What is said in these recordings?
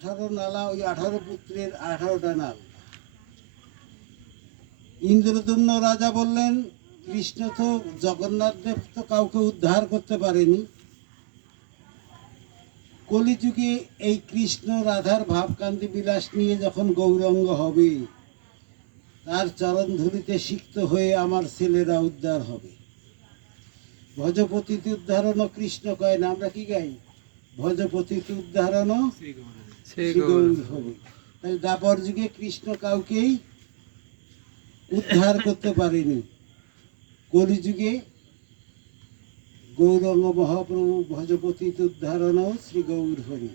আঠারো নালা, ওই আঠারো পুত্রের আঠারোটা নাল। ইন্দ্রদুম্ন রাজা বললেন, কৃষ্ণ তো জগন্নাথ দেব তো কাউকে উদ্ধার করতে পারেনি। কলিযুগে এই কৃষ্ণ রাধার ভাবকান্তি বিলাস নিয়ে যখন গৌরঙ্গ হবে, তার চরণ ধুলিতে সিক্ত হয়ে আমার ছেলেরা উদ্ধার হবে। ভজপতিতে উদ্ধারণ কৃষ্ণ কয় না, আমরা কি গাই? ভজপতিতে উদ্ধারণ গৌর দাপর যুগে কৃষ্ণ কাউকেই উদ্ধার করতে পারেনি। কলিযুগে গৌরঙ্গ মহাপ্রভু ভজপতি উদ্ধারণ শ্রী গৌর হরি।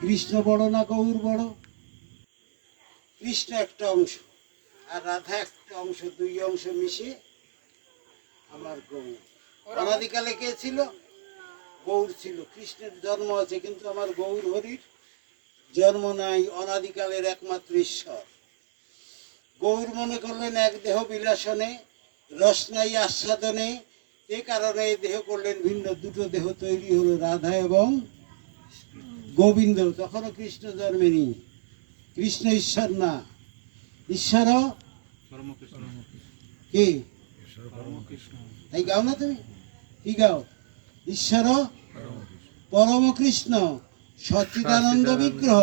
কৃষ্ণ বড় না গৌর বড়? কৃষ্ণ একটা অংশ আর রাধা একটা অংশ দুই অংশ মিশে আমার গৌর। অনাদিকালে কে ছিল? গৌর ছিল। কৃষ্ণের জন্ম আছে কিন্তু আমার গৌর হরির জন্ম নাই অনাদিকালের একমাত্র ঈশ্বর। গৌর মনে করলেন এক দেহ বিলাসনে রসনাই আস্বাদনে এ কারণে দেহ করলেন ভিন্ন। দুটো দেহ তৈরি হলো রাধা এবং গোবিন্দ। তখনও কৃষ্ণ জন্মেনি কৃষ্ণ ঈশ্বর না। ঈশ্বর কে? এই গাও না তুমি? কি গাও? ঈশ্বর পরম কৃষ্ণ সচ্চিদানন্দ বিগ্রহ।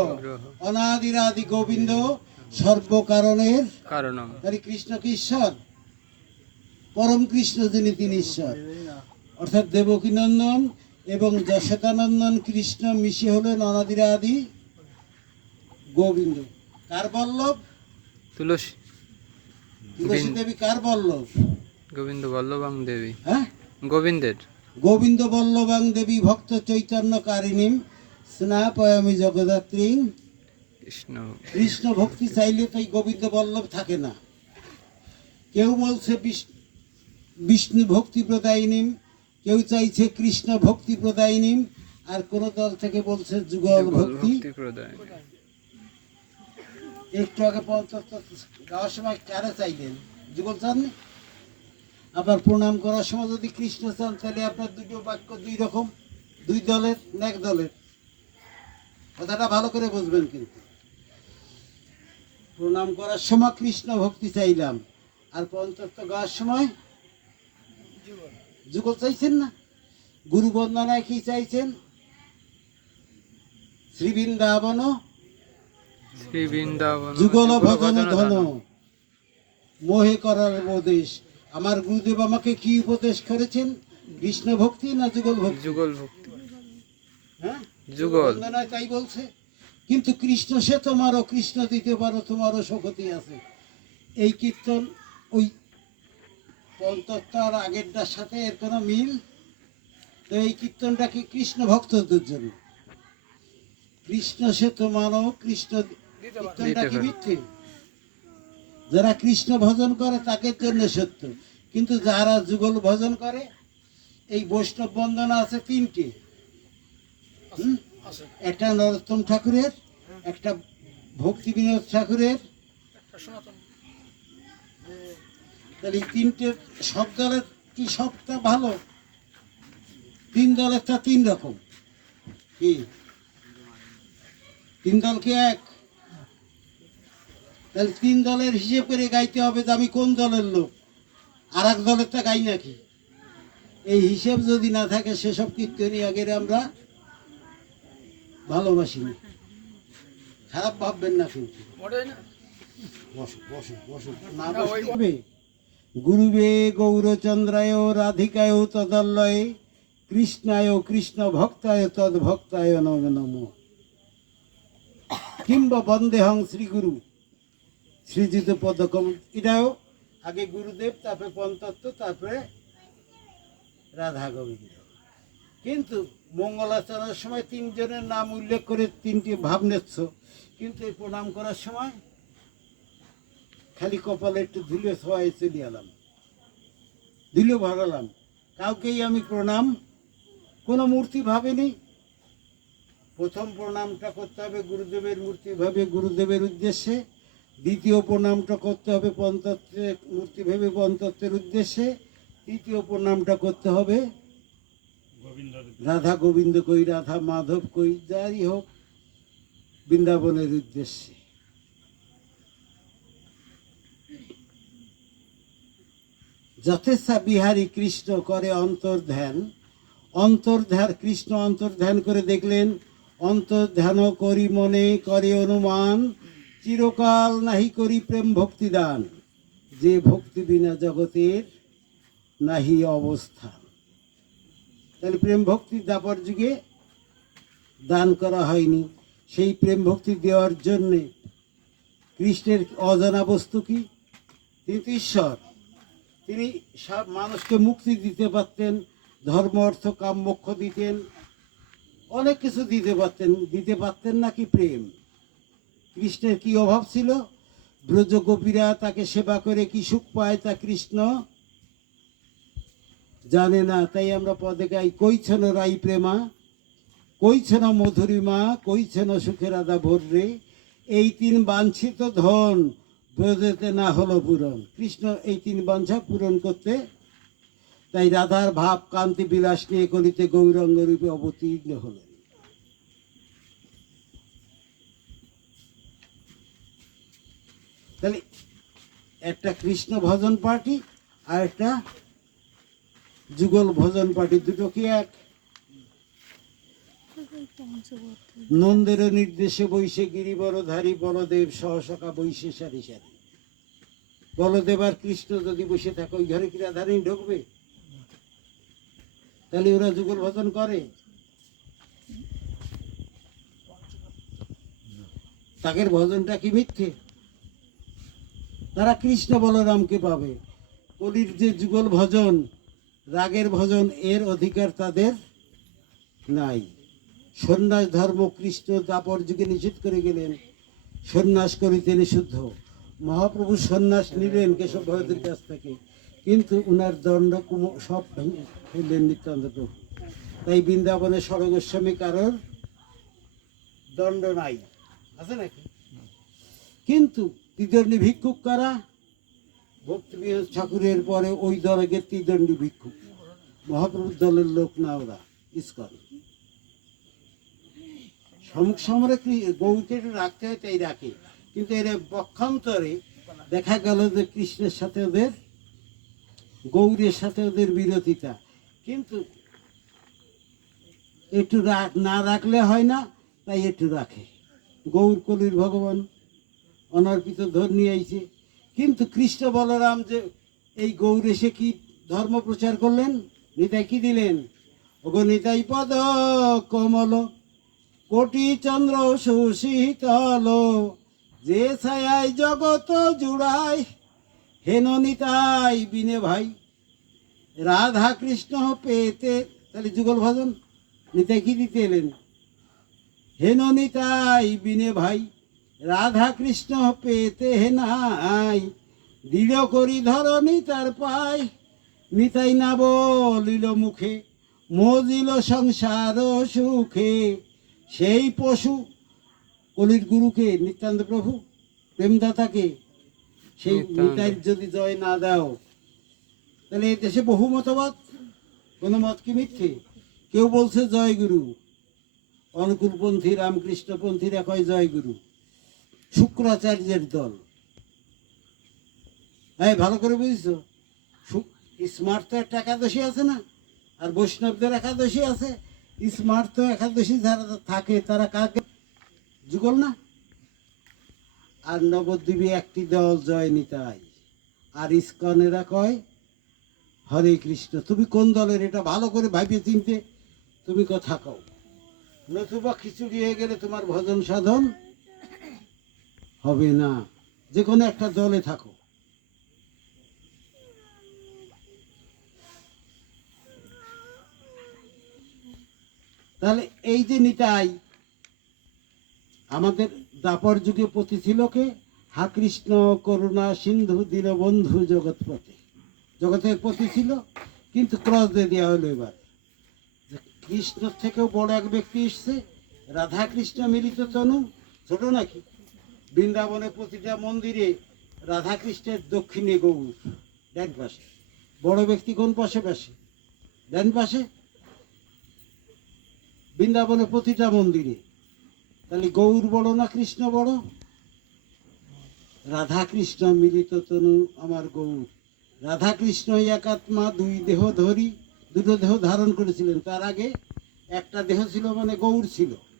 অনাদিরাদি গোবিন্দ সর্বকারণের। কারণম। তাই কৃষ্ণ কি ঈশ্বর? পরম কৃষ্ণ যিনি তিনি ঈশ্বর। অর্থাৎ দেবকী নন্দন এবং যশোদানন্দন কৃষ্ণ মিশে হলেন অনাদিরাদি গোবিন্দ। কার বল্লভ? তুলসী। তুলসী দেবী কার বল্লভ? গোবিন্দ বল্লভাং দেবী। হ্যাঁ? গোবিন্দের। গোবিন্দ বল্লভাং দেবী ভক্ত চৈতন্য কারিণীম স্নাপয়ামী জগদাত্রী কৃষ্ণ কৃষ্ণ ভক্তি চাইলে তাই গোবিন্দ বল্লভ থাকে না। কেউ বলছে বিষ- বিষ্ণু ভক্তি প্রদায়িনীম কেউ চাইছে কৃষ্ণ ভক্তি প্রদায়িনীম আর কোন দল থেকে বলছে যুগল ভক্তি। একটু আগে পঞ্চাত্তর গাওয়ার সময় কারে চাইলেন? যুগল চাননি আবার প্রণাম করার সময় যদি কৃষ্ণ চান তাহলে আপনার দুটো বাক্য দুই রকম দুই দলের এক দলের? কথাটা ভালো করে বুঝবেন কিন্তু। প্রণাম করার সময় কৃষ্ণ ভক্তি চাইলাম। আর পঞ্চাত্তর গাওয়ার সময় যুগল চাইছেন না? গুরু বন্দনায় কি চাইছেন? শ্রী বৃন্দাবন শ্রী বৃন্দাবন যুগল ভজন ধন মোহে করার উপদেশ। আমার গুরুদেব আমাকে কি উপদেশ করেছেন? কৃষ্ণ ভক্তি না যুগল ভক্তি? যুগল ভক্তি। হ্যাঁ? যুগল। তাই বলছে। কিন্তু কৃষ্ণ সে তোমারও কৃষ্ণ দিতে পারো তোমারও আছে। এই কীর্তন ওই পঞ্চাত্তর আগেরটার সাথে এর কোনো মিল? তো এই কীর্তনটা কি কৃষ্ণ ভক্তদের জন্য? কৃষ্ণ সে তোমারও কৃষ্ণ কীর্তনটা কি মিথ্যে? যারা কৃষ্ণ ভজন করে তাকে জন্য সত্য কিন্তু যারা যুগল ভজন করে এই বৈষ্ণব বন্দনা আছে তিনটি? একটা নরোত্তম ঠাকুরের একটা ভক্তি বিনোদ ঠাকুরের। তাহলে এই তিনটে সব দলের কি সবটা ভালো? তিন দলেরটা তিন রকম। কি? তিন দল কি এক? তাহলে তিন দলের হিসেব করে গাইতে হবে যে আমি কোন দলের লোক? আর এক দলের দলেরটা গাই নাকি? এই হিসেব যদি না থাকে সেসব কীর্তনী আগের আমরা ভালোবাসি না খারাপ ভাববেন না হবে। গুরুবে গৌরচন্দ্রায় রাধিকায় তদল্লয়ে কৃষ্ণায় কৃষ্ণ ভক্তায় তদ ভক্তায় নম নম। কিংবা বন্দেহং শ্রীগুরু। শ্রীযুত পদকম। এটাও আগে গুরুদেব তারপরে পঞ্চত্ব তারপরে রাধা গোবিন্দ। কিন্তু মঙ্গলাচরণের সময় তিনজনের নাম উল্লেখ করে তিনটি ভাব নিচ্ছ। কিন্তু এই প্রণাম করার সময় খালি কপালে একটু ধুলে সবাই চলে এলাম। ধুলে ভরালাম কাউকেই আমি প্রণাম, কোনো মূর্তি ভাবেনি। প্রথম প্রণামটা করতে হবে গুরুদেবের মূর্তি ভাবে গুরুদেবের উদ্দেশ্যে। দ্বিতীয় প্রণামটা করতে হবে পঞ্চত্বের মূর্তি ভেবে পঞ্চত্বের উদ্দেশ্যে। তৃতীয় প্রণামটা করতে হবে রাধা গোবিন্দ কই, রাধা মাধব কই, যাই হোক, বৃন্দাবনের উদ্দেশ্যে। যথেচ্ছা বিহারী কৃষ্ণ করে অন্তর্ধ্যান। অন্তর্ধ্যান, কৃষ্ণ অন্তর্ধ্যান করে দেখলেন, অন্তর্ধ্যান করি মনে করে অনুমান, চিরকাল নাহি করি প্রেম ভক্তি দান যে ভক্তি বিনা জগতের নাহি অবস্থান। তাহলে প্রেম ভক্তি দাপর যুগে দান করা হয়নি। সেই প্রেম ভক্তি দেওয়ার জন্যে কৃষ্ণের অজানা বস্তু কি? তিনি ঈশ্বর। তিনি সব মানুষকে মুক্তি দিতে পারতেন, ধর্ম, অর্থ, কাম, মোক্ষ দিতেন, অনেক কিছু দিতে পারতেন। দিতে পারতেন নাকি প্রেম? কৃষ্ণের কি অভাব ছিল? ব্রজ গোপীরা তাকে সেবা করে কি সুখ পায় তা কৃষ্ণ জানে না, তাই আমরা পদে গাই কইছেন রাই প্রেমা? কইছেন মধুরিমা কইছেন সুখের আদা ভোররে এই তিন বাঞ্ছিত ধন ব্রজেতে না হলো পূরণ। কৃষ্ণ এই তিন বাঞ্ছা পূরণ করতে, তাই রাধার ভাব কান্তি বিলাস নিয়ে কলিতে গৌরঙ্গ রূপে অবতীর্ণ হলেন। তাহলে একটা কৃষ্ণ ভজন পার্টি আর একটা যুগল ভজন পার্টি দুটো কি এক? নন্দের নির্দেশে বৈশে গিরিবরধারী বলদেব সহসকা বৈশে সারি সারি। বলদেব আর কৃষ্ণ যদি বসে থাকে, ওই ঘরে কি রাধারানী ঢুকবে? তাহলে ওরা যুগল ভজন করে। তাদের ভজনটা কি মিথ্যে? তারা কৃষ্ণ বলরামকে পাবে। কলির যে যুগল ভজন রাগের ভজন এর অধিকার তাদের নাই। সন্ন্যাস ধর্ম কৃষ্ণ দাপর যুগে নিষেধ করে গেলেন। সন্ন্যাস করিতে নিষিদ্ধ। মহাপ্রভু সন্ন্যাস নিলেন কেশব ভগতের কাছ থেকে। কিন্তু উনার দণ্ড কুম- সব ফেললেন নিত্যান্ত প্রভু। তাই বৃন্দাবনে সরগোস্বামী কারোর দণ্ড নাই। আছে নাকি? কিন্তু ত্রিদণ্ডী ভিক্ষুক কারা? ভক্তিবিহার ঠাকুরের পরে ওই দলকে ত্রিদণ্ডী ভিক্ষুক। মহাপ্রভুর দলের লোক না ওরা, ইস্কন। সমুখ সমরে গৌকে রাখতে হয় তাই রাখে। কিন্তু এর পক্ষান্তরে দেখা গেল যে কৃষ্ণের সাথে ওদের, গৌরের সাথে ওদের বিরোধিতা। কিন্তু একটু রাখ, না রাখলে হয় না, তাই একটু রাখে। গৌর কলির ভগবান অনর্পিত ধর নিয়ে আইছে। কিন্তু কৃষ্ণ বলরাম যে, এই গৌর এসে কি ধর্ম প্রচার করলেন? নিতাই কি দিলেন? ওগো নিতাই পদ কমল, কোটি চন্দ্র সুশীতল যে ছায় জগত জুড়ায় হেন নিতাই বিনে ভাই। রাধা কৃষ্ণ পেতে তাহলে যুগল ভজন, নিতাই কি দিতে এলেন? হেন নিতাই বিনে ভাই রাধা কৃষ্ণ পেতে হে নাই। দৃঢ় করি ধরনি তার পায় নিতাই না বলিল মুখে মজিল সংসার সুখে। সেই পশু কলির গুরুকে নিত্যান্ত প্রভু প্রেমদাতাকে সেই। নিতাই যদি জয় না দাও তাহলে এই দেশে বহু মতবাদ কোনো মত কি মিথ্যে? কেউ বলছে জয় গুরু অনুকূলপন্থী রামকৃষ্ণপন্থীরা কয় জয় গুরু শুক্রাচার্যের দল। হ্যাঁ ভালো করে বুঝছ? স্মার্ট তো একটা একাদশী আছে না? আর বৈষ্ণবদের একাদশী আছে। স্মার্ট তো একাদশী যারা থাকে, তারা কাকে? যুগল না? আর নবদ্বীপে একটি দল জয় নিতাই আর ইস্কনেরা কয়, হরে কৃষ্ণ, তুমি কোন দলের? এটা ভালো করে ভাবিয়ে চিনতে তুমি কথা কও। নতুবা খিচুড়ি হয়ে গেলে তোমার ভজন সাধন হবে না। যে কোনো একটা দলে থাকো। তাহলে এই যে নিতাই, আমাদের দাপর যুগে পতি ছিল কে হা কৃষ্ণ করুণা সিন্ধু দীনবন্ধু জগৎপতি জগতের পতি ছিল, কিন্তু ক্রস দিয়ে দেওয়া হলো এবার। কৃষ্ণ থেকেও বড় এক ব্যক্তি এসছে, রাধা কৃষ্ণ মিলিত তনু, ছোট নাকি? বৃন্দাবনে প্রতিটা মন্দিরে রাধা কৃষ্ণের দক্ষিণে গৌর ডান পাশে। বড় ব্যক্তি কোন পাশে পাশে? ডান পাশে। বৃন্দাবনে প্রতিটা মন্দিরে। তাহলে গৌর বড় না কৃষ্ণ বড়? রাধা কৃষ্ণ মিলিত তনু আমার গৌর। রাধা কৃষ্ণ একাত্মা দুই দেহ ধরি, দুটো দেহ ধারণ করেছিলেন। তার আগে একটা দেহ ছিল মানে গৌর ছিল।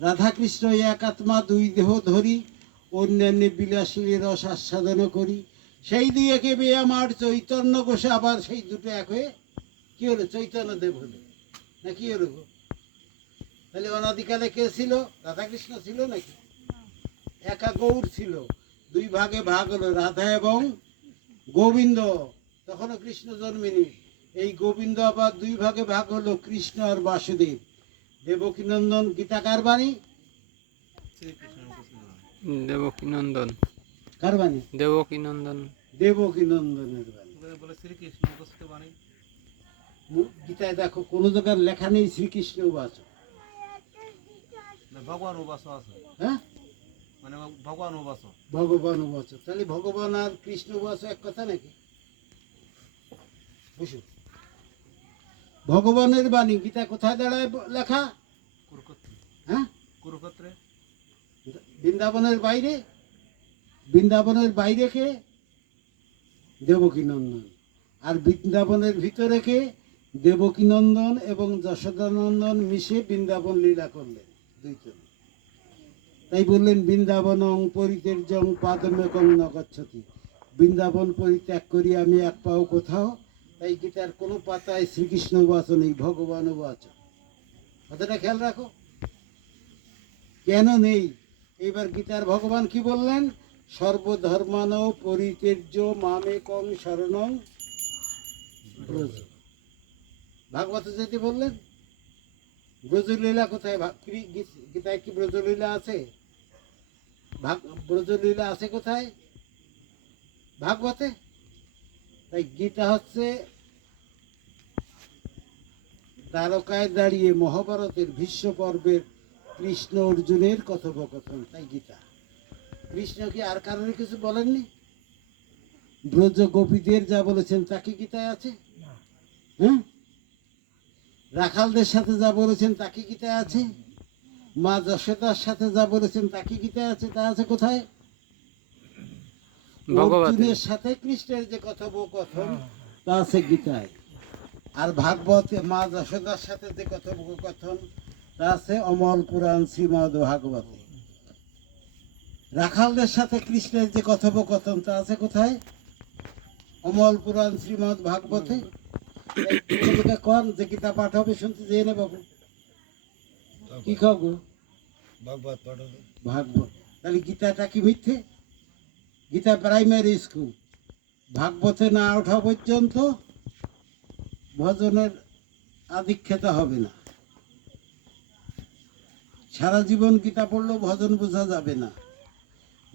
রাধা কৃষ্ণ একাত্মা দুই দেহ ধরি, অন্যান্য বিলাসী রস আস্বাদন করি। সেই দিয়ে কেবে আমার চৈতন্য কোষে আবার সেই দুটো এক হয়ে কি হলো? চৈতন্য দেব হলো। না কি হলো? তাহলে অনাদিকালে কে ছিল? রাধাকৃষ্ণ ছিল নাকি? একা গৌর ছিল। দুই ভাগে ভাগ হলো, রাধা এবং গোবিন্দ। তখনও কৃষ্ণ জন্মেনি। এই গোবিন্দ আবার দুই ভাগে ভাগ হলো, কৃষ্ণ আর বাসুদেব। দেবকীনন্দন গীতাকার বাণী? দেবকীনন্দন। কার বাণী? দেবকীনন্দন। দেবকীনন্দনের বাণী। গীতায় দেখো কোনো জায়গার লেখা নেই শ্রীকৃষ্ণ বাচ ভগবান উপাস আছে হ্যাঁ? মানে ভগবান উপাস ভগবান বাচ তাহলে ভগবান আর কৃষ্ণ বাচ এক কথা নাকি? বুঝো ভগবানের বাণী গীতা কোথায় দাঁড়ায় লেখা? হ্যাঁ? কুরুক্ষেত্রে। বৃন্দাবনের বাইরে? বৃন্দাবনের বাইরে কে? দেবকীনন্দন। আর বৃন্দাবনের ভিতরে কে? দেবকীনন্দন এবং যশোদানন্দন মিশে বৃন্দাবন লীলা করলেন দুইজন। তাই বললেন বৃন্দাবনং পরিতের্যং পাদমেকং নগচ্ছতি বৃন্দাবন পরিত্যাগ করি আমি এক পাও কোথাও তাই গীতার কোনো পাতায় শ্রীকৃষ্ণ বাচ নেই ভগবান বাচ কথাটা খেয়াল রাখো। কেন নেই? এবার গীতার ভগবান কি বললেন? সর্বধর্মান পরিতের্য মামে কং শরণং ব্রজ। ভাগবত যেতে বললেন, ব্রজলীলা কোথায়? গীতায় কি ব্রজলীলা আছে? ব্রজলীলা আছে কোথায়? ভাগবতে? তাই গীতা হচ্ছে দ্বারকায় দাঁড়িয়ে মহাভারতের ভীষ্ম পর্বের কৃষ্ণ অর্জুনের কথোপকথন তাই গীতা। কৃষ্ণ কি আর কারণে কিছু বলেননি? ব্রজ গোপীদের যা বলেছেন তা কি গীতায় আছে? হ্যাঁ? রাখালদের সাথে যা বলেছেন তা কি গীতায় আছে? মা যশোদার সাথে যা বলেছেন তা কি গীতায় আছে? তা আছে কোথায়? অর্জুনের সাথে কৃষ্ণের যে কথোপকথন তা আছে গীতায়। আর ভাগবতে মা যশোদার সাথে যে কথোপকথন তা আছে অমল পুরাণ শ্রীমদ ভাগবতে। রাখালদের সাথে কৃষ্ণের যে কথোপকথন তা আছে কোথায়? অমল পুরাণ শ্রীমদ ভাগবতে। কন? যে গীতা পাঠ হবে শুনতে যেয়ে নে বাবু। কি খাব ভাগবত ভাগবত। তাহলে গীতাটা কি মিথ্যে? Gita primary school. ভাগবতে না ওঠা পর্যন্ত ভজনের আধিক্ষেতা হবে না। সারা জীবন গীতা পড়লেও ভজন বোঝা যাবে না।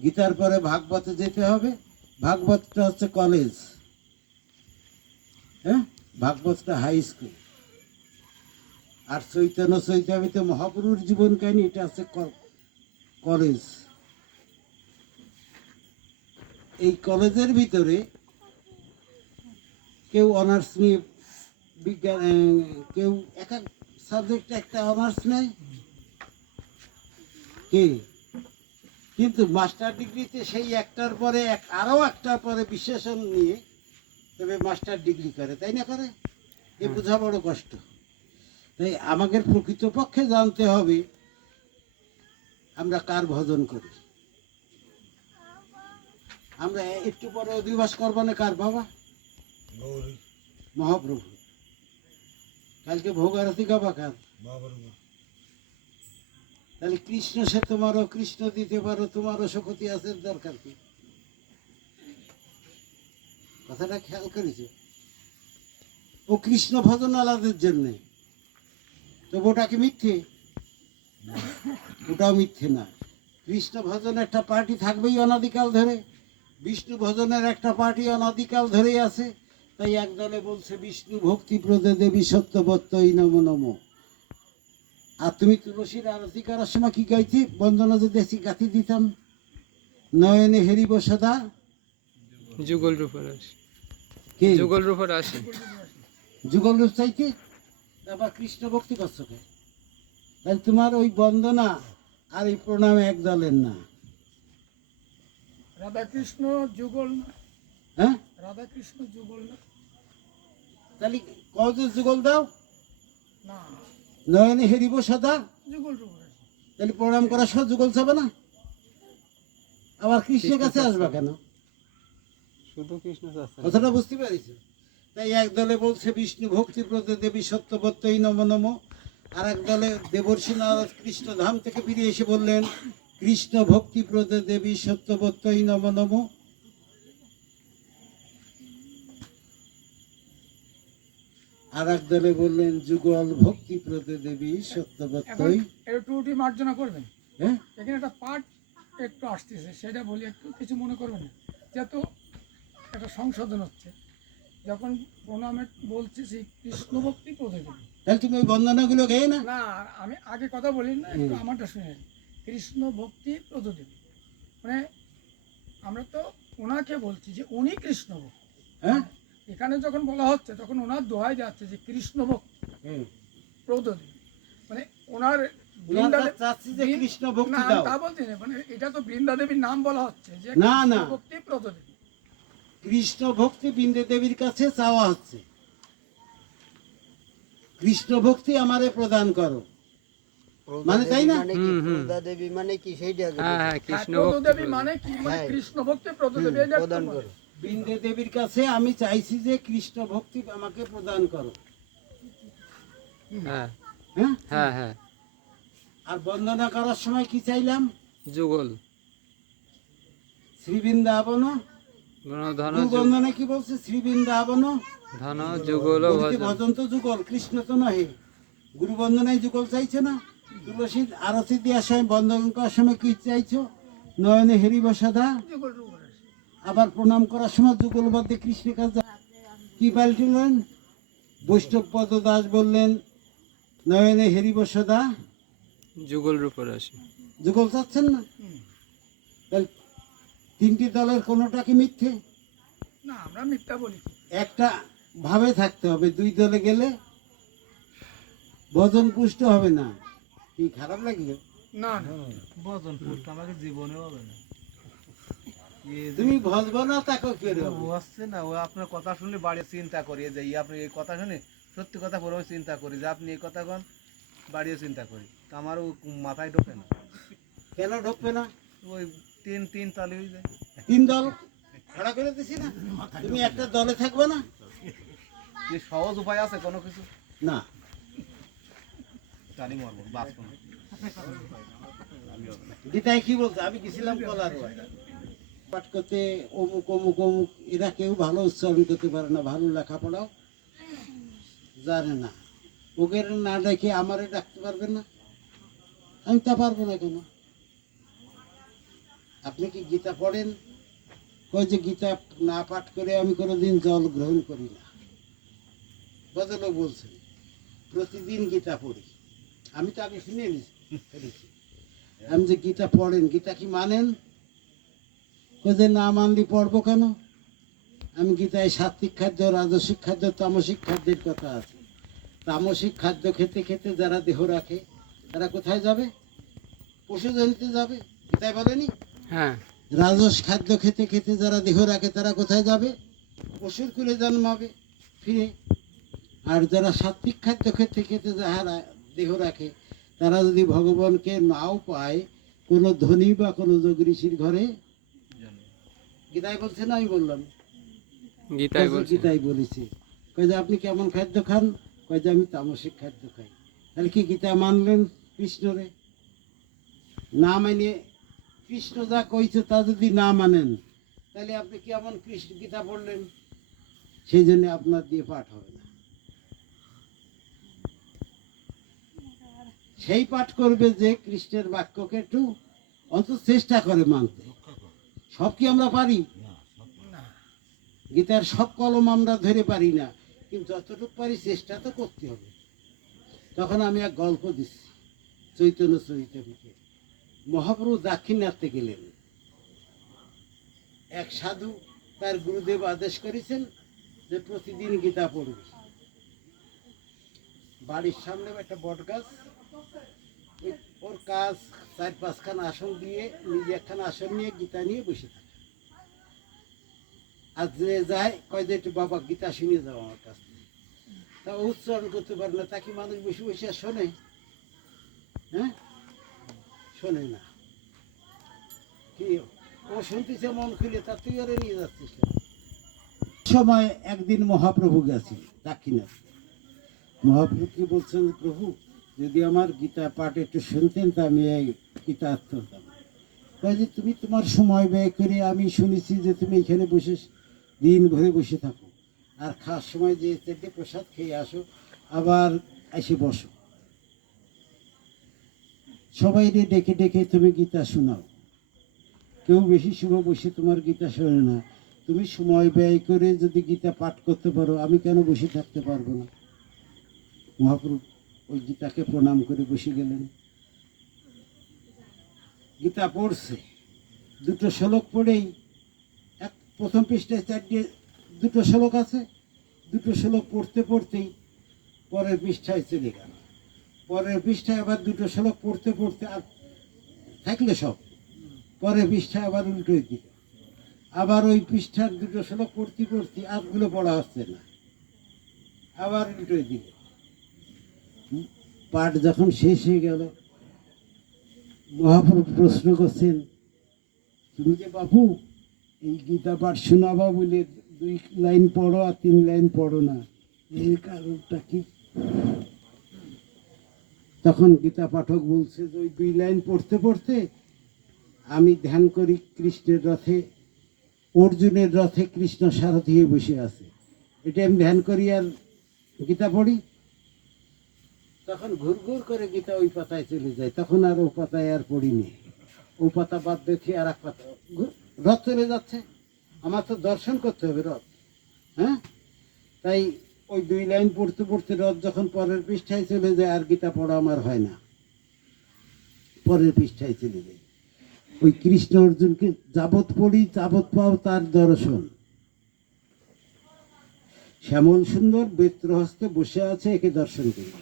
গীতার পরে ভাগবতে যেতে হবে। ভাগবতটা হচ্ছে কলেজ। হ্যাঁ? ভাগবতটা হাই স্কুল। আর চৈতন্য চৈতামিতে মহাপুরুষ জীবন কাহিনী, এটা হচ্ছে কলেজ। এই কলেজের ভিতরে কেউ অনার্স নিয়ে বিজ্ঞান কেউ এক এক সাবজেক্টে একটা অনার্স নেয়? কে? কিন্তু মাস্টার ডিগ্রিতে সেই একটার পরে এক আরও একটার পরে বিশ্লেষণ নিয়ে তবে মাস্টার ডিগ্রি করে তাই না করে? এ বোঝা বড় কষ্ট। তাই আমাদের প্রকৃতপক্ষে জানতে হবে আমরা কার ভজন করি। আমরা একটু পরে অধিবাস করব না কার বাবা? মহাপ্রভু। কালকে ভোগ আরতি গাবা কার? তাহলে কৃষ্ণ সে তোমারও কৃষ্ণ দিতে পারো তোমারও শকতি আছে দরকার কি? কথাটা খেয়াল করেছ? ও কৃষ্ণ ভজন আলাদের জন্যে। তো ওটা কি মিথ্যে? ওটাও মিথ্যে না। কৃষ্ণ ভজন একটা পার্টি থাকবেই অনাদিকাল ধরে। বিষ্ণু ভজনের একটা পার্টি অনাদিকাল ধরেই আছে তাই একদলে বলছে বিষ্ণু ভক্তি প্রদে দেবী সত্যবত্তই নম নম। আর তুমি তুলসীর আরতি করার সময় কি গাইতে? বন্দনা যদি দেশি গাতি দিতাম। নয়নে হেরিব সদা। যুগল রূপের আসে কে? যুগল রূপের আসে যুগল রূপ চাইতে? আবার কৃষ্ণ ভক্তি করছ তাহলে তোমার ওই বন্দনা আর এই প্রণাম এক দলের না। রাধাকৃষ্ণ যুগল না। হ্যাঁ? রাধাকৃষ্ণ যুগল না। তাহলে কত যুগল দাও? না। নয়নে হেরিব সদা? যুগল রূপরাশি তাহলে প্রণাম করার সময় যুগল যাবে না? আবার কৃষ্ণের কাছে আসবা কেন? শুধু কৃষ্ণ কথাটা বুঝতে পারিস তাই এক দলে বলছে বিষ্ণু ভক্তি প্রদ দেবী সত্যবত্যই নম নম। আর এক দলে দেবর্ষি নারদ কৃষ্ণ ধাম থেকে ফিরে এসে বললেন কৃষ্ণ ভক্তি প্রদ দেবী সত্যবত্যই নম নম। আর এক দলে বললেন যুগল ভক্তি প্রদ দেবী সত্যবত্যই। একটু মার্জনা করবেন। হ্যাঁ? এখানে একটা পাঠ একটু আসতেছে সেটা বলি একটু কিছু মনে করবেন না। যেহেতু একটা সংশোধন হচ্ছে যখন প্রণামে বলছি সেই কৃষ্ণ ভক্তি প্রদীপ তাহলে তুমি ওই বন্দনাগুলো গেয়ে না? না আমি আগে কথা বলি না একটু আমারটা শুনে। কৃষ্ণ ভক্তি প্রদীপ মানে আমরা তো ওনাকে বলছি যে উনি কৃষ্ণ ভক্ত। হ্যাঁ? এখানে যখন বলা হচ্ছে তখন ওনার দোহাই যাচ্ছে যে কৃষ্ণ ভক্তি। প্রদীপ মানে ওনার কৃষ্ণ ভক্তি না, তা বলছি না মানে এটা তো বৃন্দা দেবীর নাম বলা হচ্ছে যে না, না। ভক্তি কৃষ্ণ ভক্তি বিন্দু দেবীর কাছে চাওয়া হচ্ছে। কৃষ্ণ ভক্তি আমারে প্রদান করো। মানে তাই না? মানে কি? প্রদা দেবী মানে কি? সেইটা হ্যাঁ হ্যাঁ কৃষ্ণ ভক্তি মানে কি? মানে হ্যাঁ। কৃষ্ণ ভক্তি প্রদদেবী প্রদান করো। বিন্দু দেবীর কাছে আমি চাইছি যে কৃষ্ণ ভক্তি আমাকে প্রদান করো। হ্যাঁ। হ্যাঁ? হ্যাঁ হ্যাঁ। আর বন্দনা করার সময় কি চাইলাম? যুগল। শ্রী বৃন্দাবন ধন গুরু বন্দনা কি বলছে? শ্রী বৃন্দাবন ধন যুগল ভজন ভজন। তো যুগল কৃষ্ণ তো নহে। গুরু বন্দনায় যুগল চাইছে না? তুলসীর আরতি দেওয়ার সময় বন্দন করার সময় কি চাইছো? নয়নে হেরিব সদা আবার প্রণাম করার সময় যুগল বাদে কৃষ্ণের কাছে কি পাল্টিলেন বৈষ্ণব পদ দাস বললেন নয়নে হেরিব সদা যুগল রূপরাশি যুগল চাচ্ছেন না। তাহলে তিনটি দলের কোনোটা কি মিথ্যে? না আমরা মিথ্যা বলি। একটা ভাবে থাকতে হবে দুই দলে গেলে ভজন পুষ্ট হবে না। কি খারাপ লাগল না না। বজন পুষ্ট আমাকে জীবনে হবে না। তুমি ভজব না তাকে ও। আসছে না ও আপনার কথা শুনলে বাড়ি চিন্তা করি যে এই আপনি এই কথা শুনে সত্যি কথা পুরো চিন্তা করি যে আপনি এই কথা কন বাড়িও চিন্তা করি। তো আমারও মাথায় ঢোকে না। কেন ঢুকবে না? ওই তিন তিন তালি হয়ে যায়। তিন দল? খাড়া করে দিছি না? তুমি একটা দলে থাকবে না? যে সহজ উপায় আছে কোনো কিছু? না। তালি মারবো বাঁচবো না গীতায় কি বলছে? আমি গেছিলাম কলার পাঠ করতে অমুক অমুক অমুক, এরা কেউ ভালো উচ্চারণ করতে পারে না, ভালো লেখাপড়াও জানে না। ওকে না ডেকে আমারে ডাকতে পারবেন না। আমি তা পারব না কেন? আপনি কি গীতা পড়েন? কই যে গীতা না পাঠ করে আমি কোনোদিন জল গ্রহণ করি না। বদলও বলছেন, প্রতিদিন গীতা পড়ি। আমি তো আগে শুনে ফেলেছি আমি যে গীতা পড়েন গীতা কি মানেন? যে না মানলি পড়ব কেন? আমি গীতায় সাত্বিক খাদ্য রাজসিক খাদ্য তামসিক খাদ্যের কথা আছে। তামসিক খাদ্য খেতে খেতে যারা দেহ রাখে তারা কোথায় যাবে? পশু জনিতে যাবে? গীতায় বলেনি? হ্যাঁ। রাজস খাদ্য খেতে খেতে যারা দেহ রাখে তারা কোথায় যাবে? পশুর কুলে জন্মাবে ফিরে। আর যারা সাত্বিক খাদ্য খেতে খেতে যারা দেহ রাখে। তারা যদি ভগবানকে নাও পায় কোনো ধনী বা কোনো যোগ ঋষির ঘরে? গীতায় বলছে না আমি বললাম। গীতায় গীতায় বলেছে। কয় যে আপনি কেমন খাদ্য খান? কয় যে আমি তামসিক খাদ্য খাই। তাহলে কি গীতা মানলেন কৃষ্ণরে? না মানে কৃষ্ণ যা কইছে তা যদি না মানেন তাহলে আপনি কেমন কৃষ্ণ গীতা পড়লেন? সেই জন্য আপনার দিয়ে পাঠ হবে না সেই পাঠ করবে যে কৃষ্ণের বাক্যকে একটু অন্তত চেষ্টা করে মানতে। সব কি আমরা পারি? না। গীতার সব কলম আমরা ধরে পারি না কিন্তু যতটুকু পারি চেষ্টা তো করতে হবে। তখন আমি এক গল্প দিচ্ছি চৈতন্য চরিতামিকে মহাপ্রভু দাক্ষিণাত্যে গেলেন। এক সাধু তার গুরুদেব আদেশ করেছেন যে প্রতিদিন গীতা পড়বে। বাড়ির সামনে একটা বট গাছ ওর কাজ চার পাঁচখান আসন দিয়ে, নিজে একখান আসন নিয়ে গীতা নিয়ে বসে থাকে। আর যে যায়, কয় যে একটু বাবা গীতা শুনে যাও আমার কাছ থেকে। তা উচ্চারণ করতে পারে না তাকে মানুষ বসে বসে আর শোনে? হ্যাঁ? শোনে না। কি? ও শুনতেছে, মন খুলে, তা তুই নিয়ে যাচ্ছিস সময় একদিন মহাপ্রভু গেছে দাক্ষিণাথ মহাপ্রভুকে বলছেন, প্রভু যদি আমার গীতা পাঠ একটু শুনতেন তা আমি এই গীতা আর্থ হতাম যে তুমি তোমার সময় ব্যয় করে আমি শুনেছি যে তুমি এখানে বসে দিন ভরে বসে থাকো। আর খাওয়ার সময় যে চারটে প্রসাদ খেয়ে আসো, আবার এসে বসো। সবাই ডেকে ডেকে তুমি গীতা শোনাও। কেউ বেশি সময় বসে তোমার গীতা শোনে না। তুমি সময় ব্যয় করে যদি গীতা পাঠ করতে পারো, আমি কেন বসে থাকতে পারব না? মহাপ্রভু ওই গীতাকে প্রণাম করে বসে গেলেন। গীতা পড়ছে। দুটো শ্লোক পড়েই এক প্রথম পৃষ্ঠায় চারটে, দুটো শ্লোক আছে। দুটো শ্লোক পড়তে পড়তেই পরের পৃষ্ঠায় চলে গেল। পরের পৃষ্ঠায় আবার দুটো শ্লোক পড়তে পড়তে আর থাকলে সব। পরের পৃষ্ঠায় আবার উল্টোই দিল। আবার ওই পৃষ্ঠার দুটো শ্লোক পড়তে পড়তে আরগুলো পড়া হচ্ছে না। আবার উল্টোই দিল। পাঠ যখন শেষ হয়ে গেল, মহাপ্রভু প্রশ্ন করছেন তুমি বাবু এই গীতা পাঠ শোনাবা বলে দুই লাইন পড়ো আর তিন লাইন পড়ো না, এর কারণটা কি? তখন গীতা পাঠক বলছে, যে ওই দুই লাইন পড়তে পড়তে আমি ধ্যান করি কৃষ্ণের রথে, অর্জুনের রথে কৃষ্ণ সারথি হয়ে বসে আছে। এটা আমি ধ্যান করি আর গীতা পড়ি তখন ঘুর ঘুর করে গীতা ওই পাতায় চলে যায়। তখন আর ও পাতায় আর পড়িনি। ও পাতা বাদ দেখি আর এক পাতা। রথ চলে যাচ্ছে। আমার তো দর্শন করতে হবে রথ হ্যাঁ? তাই ওই দুই লাইন পড়তে পড়তে রথ যখন পরের পৃষ্ঠায় চলে যায়, আর গীতা পড়া আমার হয় না। পরের পৃষ্ঠায় চলে যায়। ওই কৃষ্ণ অর্জুনকে, যাবৎ পড়ি, যাবৎ পাও তার দর্শন। শ্যামল সুন্দর বেত্রহস্তে বসে আছে, একে দর্শন করি।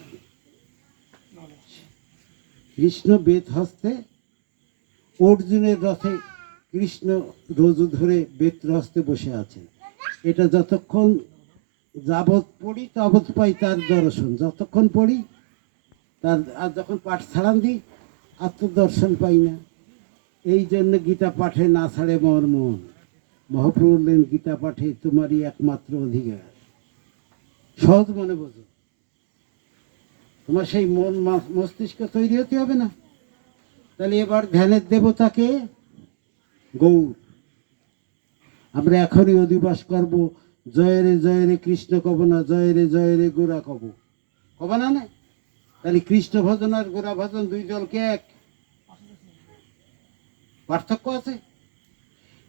কৃষ্ণ বেত হস্তে অর্জুনের রথে কৃষ্ণ রজু ধরে বেত্র হস্তে বসে আছেন। এটা যতক্ষণ যাবৎ পড়ি, তাবৎ পাই তার দর্শন। যতক্ষণ পড়ি, তার আর যখন পাঠ ছাড়ান দিই আত্মদর্শন পাই না। এই জন্য গীতা পাঠে না ছাড়ে মোর মন। মহাপ্রভু বললেন, গীতা পাঠে তোমারই একমাত্র অধিকার। সহজ মনে বোঝো। তোমার সেই মন মস্তিষ্ক তৈরি হতে হবে না। তাহলে এবার ধ্যানের দেবতাকে গৌর। আমরা এখনই অধিবাস করব জয়রে জয়রে কৃষ্ণ কব না জয়রে জয়রে গোরা কব। কব না না? তাহলে কৃষ্ণ ভজন আর গোরা ভজন দুই দলকে এক। পার্থক্য আছে?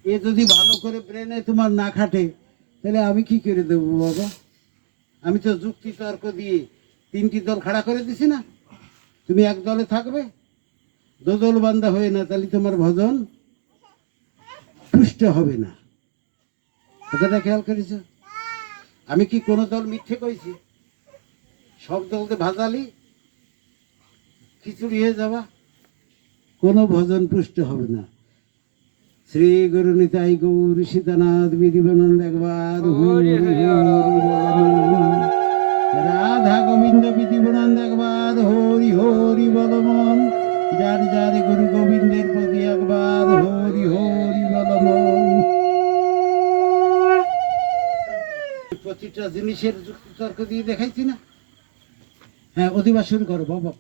এ যদি ভালো করে ব্রেনে তোমার না খাটে, তাহলে আমি কি করে দেবো বাবা? আমি তো যুক্তি তর্ক দিয়ে তিনটি দল খাড়া করে দিছি না। তুমি এক দলে থাকবে। দোদল বান্ধা হয়ে না, তাহলে তোমার ভজন পুষ্ট হবে না। কথাটা খেয়াল করেছ? আমি কি কোনো দল মিথ্যে কইছি? সব দলতে ভাজালি, খিচুড়ি হয়ে যাবা। কোনো ভজন পুষ্ট হবে না। শ্রী গুরু নিতাই গৌর সীতানাথ বিধিবনন্দ একবার। হরি হরি। গোবিন্দ বিধিবনন্দ একবার, হরি হরি বলমন। যার যার গুরু গোবিন্দের প্রতি একবার, হরি হরি বলমন। প্রতিটা জিনিসের যুক্তি তর্ক দিয়ে দেখাইছি না? হ্যাঁ অধিবাসন করো, বাবা।